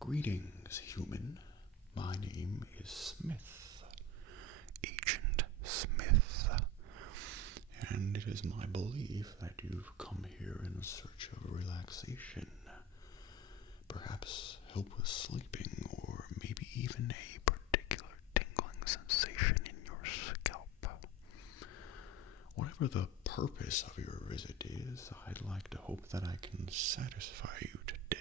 Greetings, human. My name is Smith, Agent Smith, and it is my belief that you've come here in search of relaxation, perhaps help with sleeping, or maybe even a particular tingling sensation in your scalp. Whatever the purpose of your visit is, I'd like to hope that I can satisfy you today.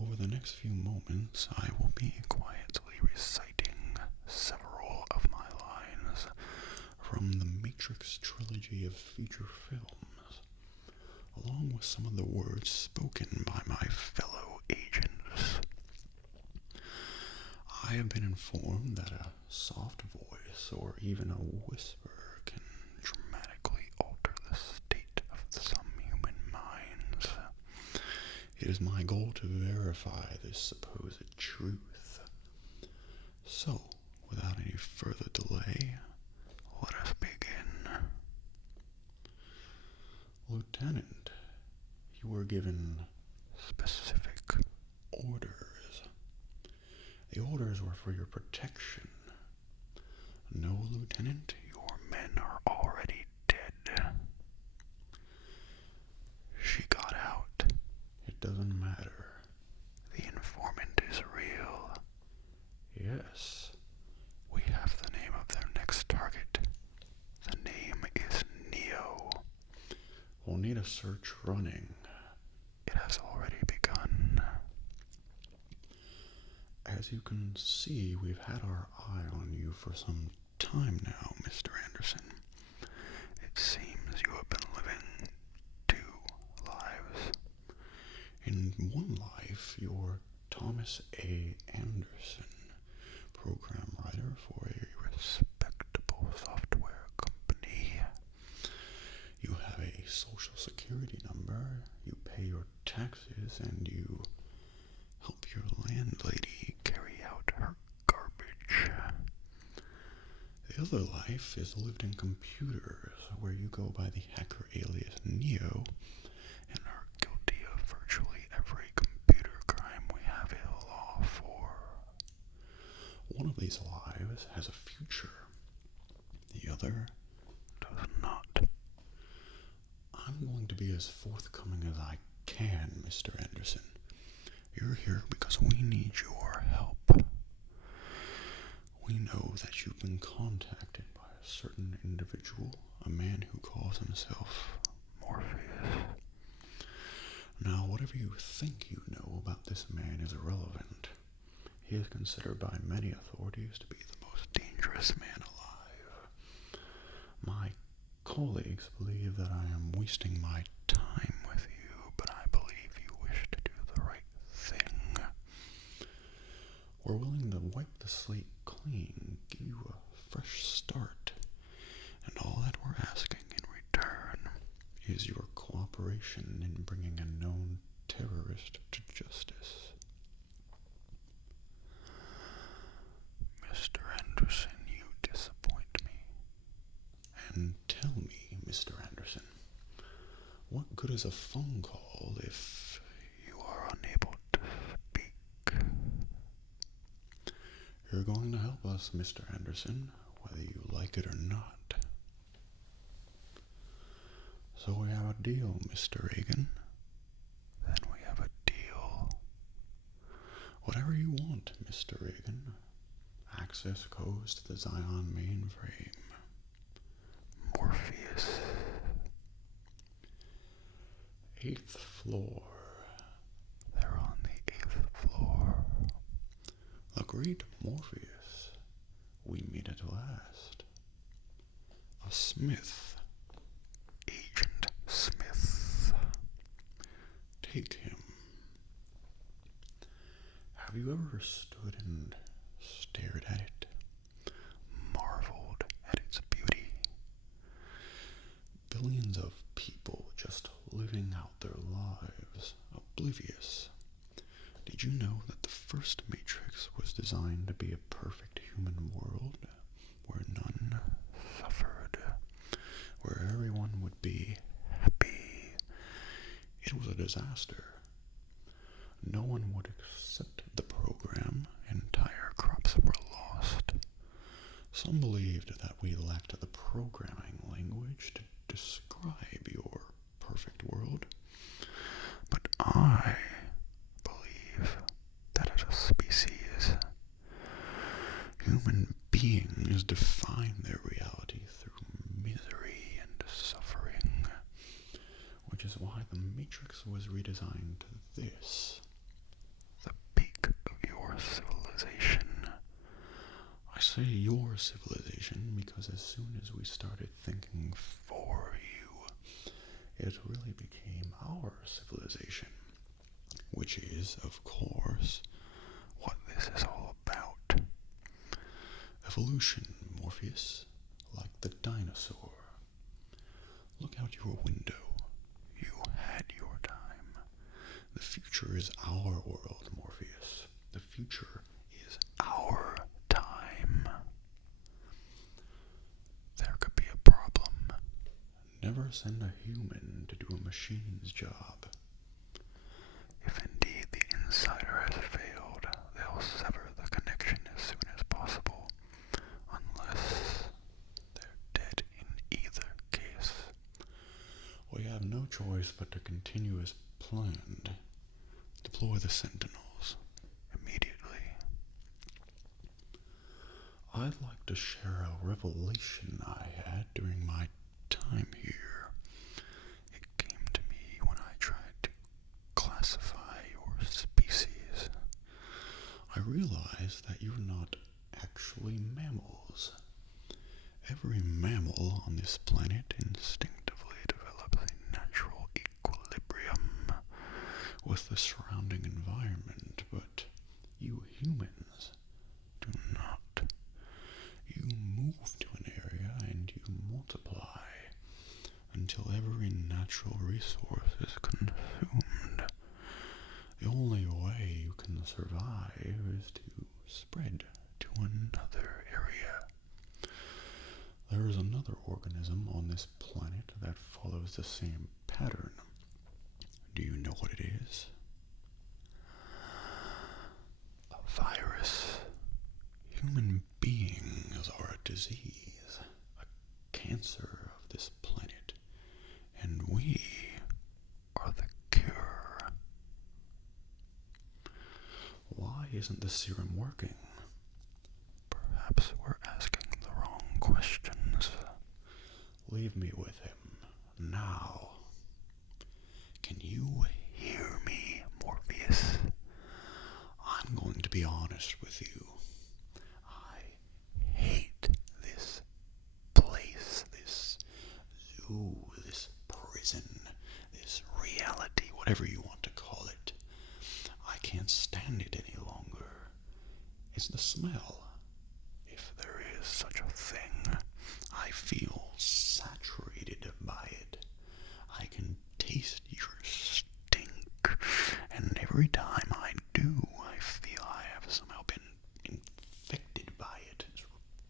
Over the next few moments, I will be quietly reciting several of my lines from the Matrix trilogy of feature films, along with some of the words spoken by my fellow agents. I have been informed that a soft voice or even a whisper can dramatically alter the state of some human minds. It is my goal to verify this supposed truth. So, without any further delay, let us begin. Lieutenant, you were given specific orders. The orders were for your protection. No, Lieutenant, your men are already dead. She got out. It doesn't matter. The informant is real. Yes, we have the name of their next target. The name is Neo. We'll need a search running. It has already begun. As you can see, we've had our eye on you for some time now, Mr. Anderson. It seems you have been living two lives. In one life, you're Thomas A. Anderson, program writer for a respectable software company. You have a social security number, you pay your taxes, and you help your landlady carry out her garbage. The other life is lived in computers, where you go by the hacker alias Neo, and are guilty of virtually every computer crime we have a law for. One of these lives has a future. The other does not. I'm going to be as forthcoming as I can, Mr. Anderson. You're here because we need your help. We know that you've been contacted by a certain individual, a man who calls himself Morpheus. Now, whatever you think you know about this man is irrelevant. He is considered by many authorities to be the most dangerous man alive. My colleagues believe that I am wasting my time with you, but I believe you wish to do the right thing. We're willing to wipe the slate clean, give you a fresh start, and all that we're asking in return is your cooperation in bringing a known terrorist to justice. Mr. Anderson, you disappoint me. And tell me, Mr. Anderson, what good is a phone call if you are unable to speak? You're going to help us, Mr. Anderson, whether you like it or not. So we have a deal, Mr. Reagan. Then we have a deal. Whatever you want, Mr. Reagan. Access codes to the Zion mainframe. Morpheus. 8th floor. They're on the 8th floor. The great Morpheus. We meet at last. A Smith. Agent Smith. Take him. Have you ever stood and stared at it? Marveled at its beauty? Billions of people just living out their lives, oblivious. Did you know that the first Matrix was designed to be a perfect human world, where none suffered, where everyone would be happy? It was a disaster. no one would accept the program. Entire crops were lost. Some believed that we lacked the programming language to describe your perfect world. But I believe that as a species, human beings define their reality through misery and suffering, which is why the Matrix was redesigned to this, the peak of your civilization. I say your civilization because as soon as we started thinking for you, it really became our civilization, which is, of course, what this is all about. Evolution, Morpheus, like the dinosaur. Look out your window. You had your time. The future is our world, Morpheus. The future is our time. There could be a problem. Never send a human to do a machine's job. If indeed the insider has failed, they'll sever the connection as soon as possible, unless they're dead in either case. We have no choice but to continue as planned. Deploy the Sentinels immediately. I'd like to share a revelation I had during my time here. It came to me when I tried to classify your species. I realized that you're not actually mammals. Every mammal on this planet instinctively develops a natural equilibrium with the surrounding environment, but you humans do not. You move to an area and you multiply until every natural resource is consumed. The only way you can survive is to spread to another area. There is another organism on this planet that follows the same pattern. Do you know what it is? A virus. Human beings are a disease, a cancer of this planet, and we are the cure. Why isn't the serum working? Perhaps we're asking the wrong questions. Leave me with him, now. Can you hear me, Morpheus? I'm going to be honest with you. I hate this place, this zoo, this prison, this reality, whatever you want to call it. I can't stand it any longer. It's the smell, if there is such a thing. I feel saturated by it. I can taste your stink, and every time I do, I feel I have somehow been infected by it. It's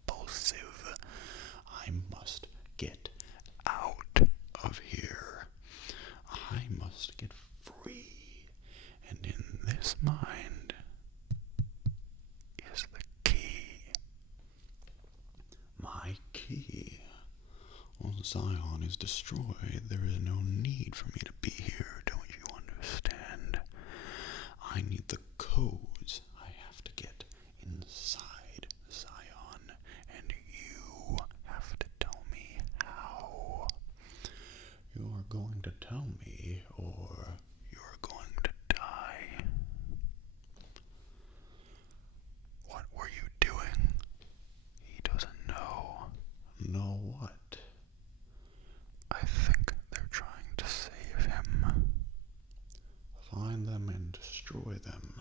repulsive. I must get out of here. I must get free. And in this mind is the key. My key. Once Zion is destroyed, there is no need for me to be here, don't you understand? I need the codes. I have to get inside Zion, and you have to tell me how. You are going to tell me, or you're going to die. What were you doing? He doesn't know. Know what? I think they're trying to save him. Find them and destroy them.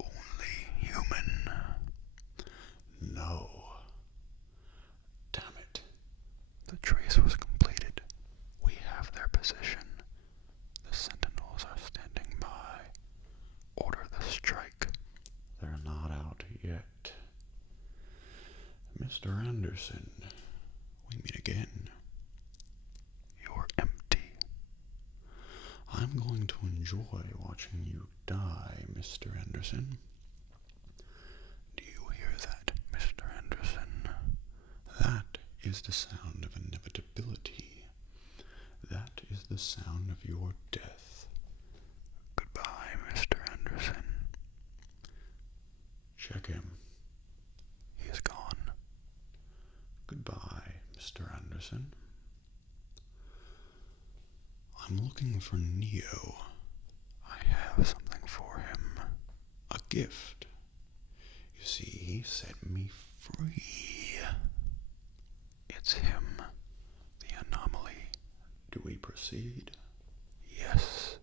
Only human. No. Damn it. The trace was completed. We have their position. The Sentinels are standing by. Order the strike. They're not out yet. Mr. Anderson, we meet again. You're empty. I'm going to to enjoy watching you die, Mr. Anderson. Do you hear that, Mr. Anderson? That is the sound of inevitability. That is the sound of your death. Goodbye, Mr. Anderson. Check him. He is gone. Goodbye, Mr. Anderson. I'm looking for Neo. I have something for him. A gift. You see, he set me free. It's him, the anomaly. Do we proceed? Yes.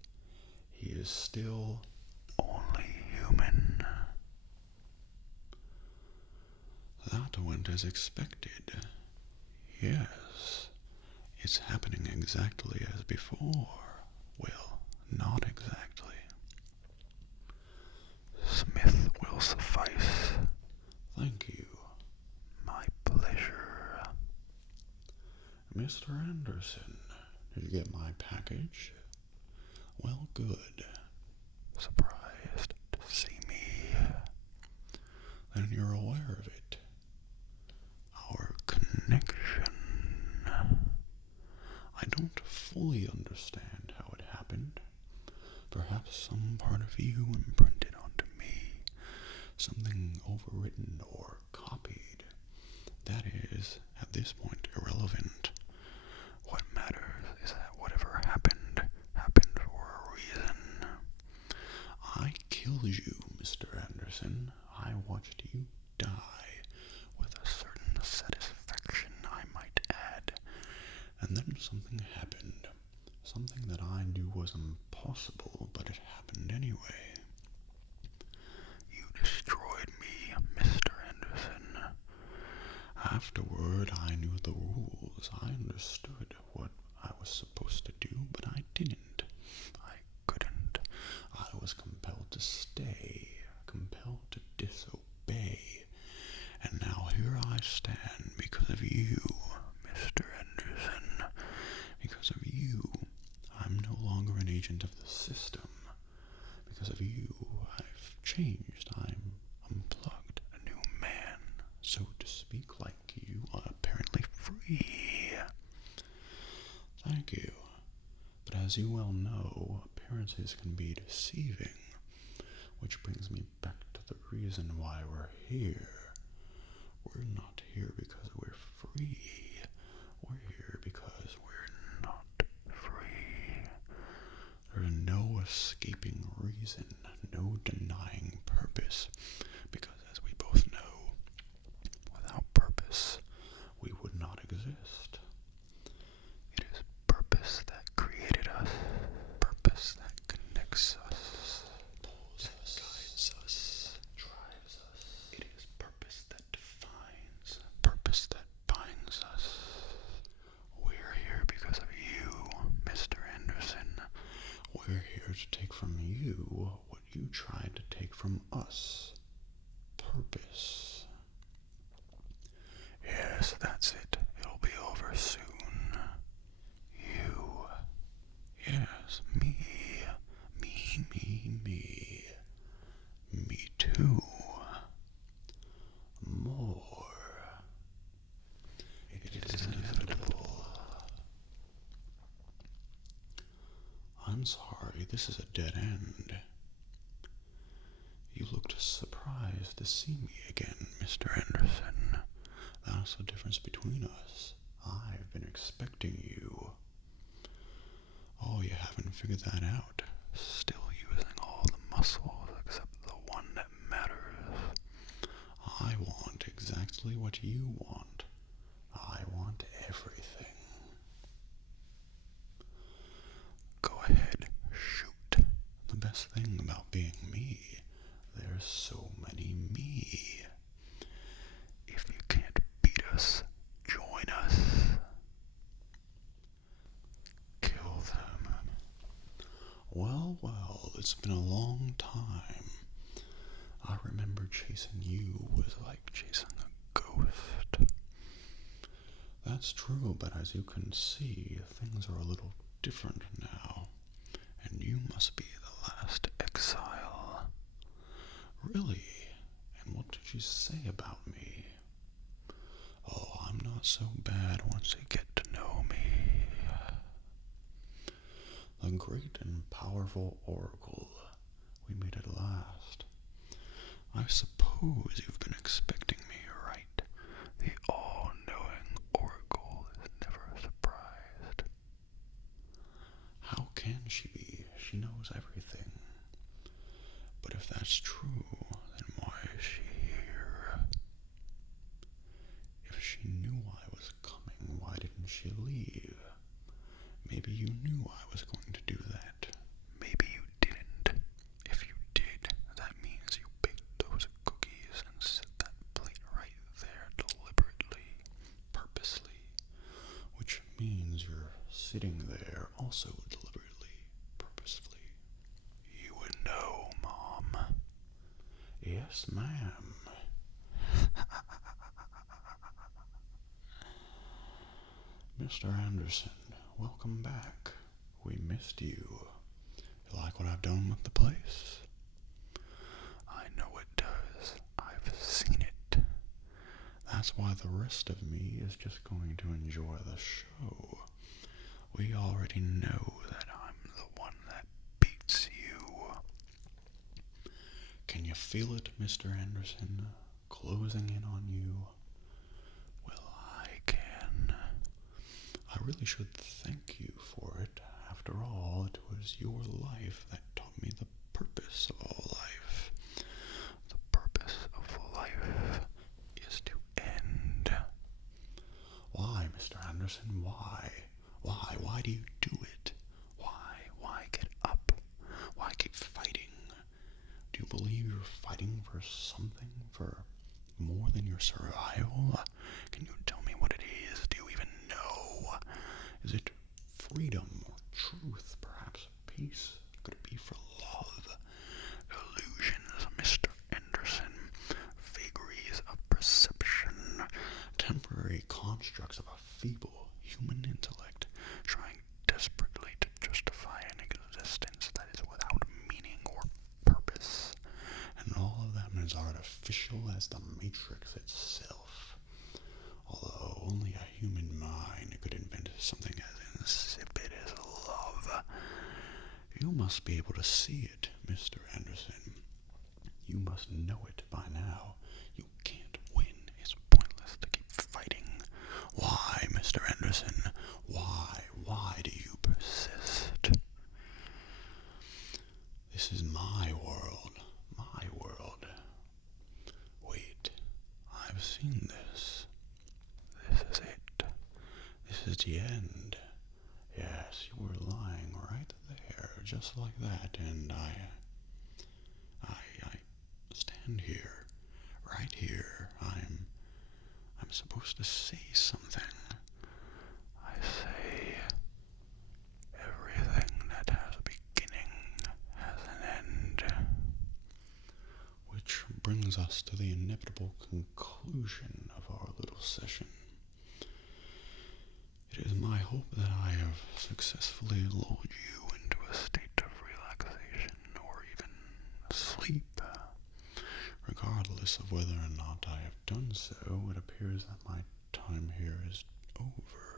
He is still only human. That went as expected. Yes. It's happening exactly as before. Well, not exactly. Smith will suffice. Thank you. My pleasure. Mr. Anderson, did you get my package? Well, good. Surprised to see me. Then you're aware of it. Our connection. I don't fully understand how it happened. Perhaps some part of you imprinted onto me. Something overwritten or copied. That is, at this point, irrelevant. What matters is that whatever happened, happened for a reason. I killed you, Mr. Anderson. I watched you die with a certain satisfaction, I might add. And then something happened. Something that I knew was impossible, but it happened anyway. You destroyed me, Mr. Anderson. Afterward, I knew the rules. I understood what I was supposed to do, but I didn't. I couldn't. I was compelled to stay, compelled to disobey. And now here I stand because of you, Mr. Anderson. Because of you, I'm no longer an agent of the system. Because of you, I've changed. I'm unplugged, a new man, so to speak, like you are apparently free. Thank you. But as you well know, appearances can be deceiving. Which brings me back to the reason why we're here. We're not here because we're free. We're here because we're not free. There's no escaping reason, no denying purpose, because as we both know, without purpose, we would not exist. It is purpose that created us, purpose that connects us, pulls us, guides us, drives us. It is purpose that defines, purpose that binds us. We're here because of you, Mr. Anderson. We're here to take from you what you tried to take from us. Purpose. Yes, that's it. It'll be over soon. You. Yes, me. Me. Me too. More. It is inevitable. I'm sorry, this is a dead end. You looked surprised to see me again, Mr. Anderson. That's the difference between us. I've been expecting you. Oh, you haven't figured that out. Still using all the muscles except the one that matters. I want exactly what you want. I want everything. Go ahead, shoot. The best thing about being me, there's so many me. If you can't beat us, join us. Kill them. Well, it's been a long time. I remember chasing you was like chasing a ghost. That's true, but as you can see, things are a little different now. And you must be the last exile. Really? And what did she say about me? Oh, I'm not so bad once you get to know me. The great and powerful Oracle. We meet at last. I suppose you've been expecting me, right? The all-knowing Oracle is never surprised. How can she be? She knows everything. But if that's true, then why is she here? If she knew I was coming, why didn't she leave? Maybe you knew I was going to do that. Maybe you didn't. If you did, that means you baked those cookies and set that plate right there deliberately, purposely. Which means you're sitting there also deliberately, purposefully. You would know, Mom. Yes, ma'am. Mr. Anderson, welcome back. We missed you. You like what I've done with the place? I know it does. I've seen it. That's why the rest of me is just going to enjoy the show. We already know that I'm the one that beats you. Can you feel it, Mr. Anderson, closing in on you? Well, I can. I really should thank you for it. After all, it was your life that taught me the purpose of all life. The purpose of life is to end. Why, Mr. Anderson, why? Why? Why do you do it? Why? Why get up? Why keep fighting? Do you believe you're fighting for something? For more than your survival? Can you tell me what it is? Do you even know? Is it freedom or truth? Perhaps peace? Could it be for love? Illusions, Mr. Anderson. Vagaries of perception. Temporary constructs of a feeble human intellect trying desperately to justify an existence that is without meaning or purpose. And all of them as artificial as the Matrix itself. Although only a human mind could invent something as insipid as love. You must be able to see it, Mr. Anderson. You must know it by now. You can't win. It's pointless to keep fighting. Why, Mr. Anderson? Why? Why do you persist? This is my world. My world. Wait. I've seen this. This is it. This is the end. Yes, you were lying right there, just like that, and I stand here, right here. I'm supposed to say something. I say, everything that has a beginning has an end. Which brings us to the inevitable conclusion of our little session. It is my hope that I have successfully lulled you into a state of relaxation or even sleep. Regardless of whether or not I have done so, it appears that my time here is over.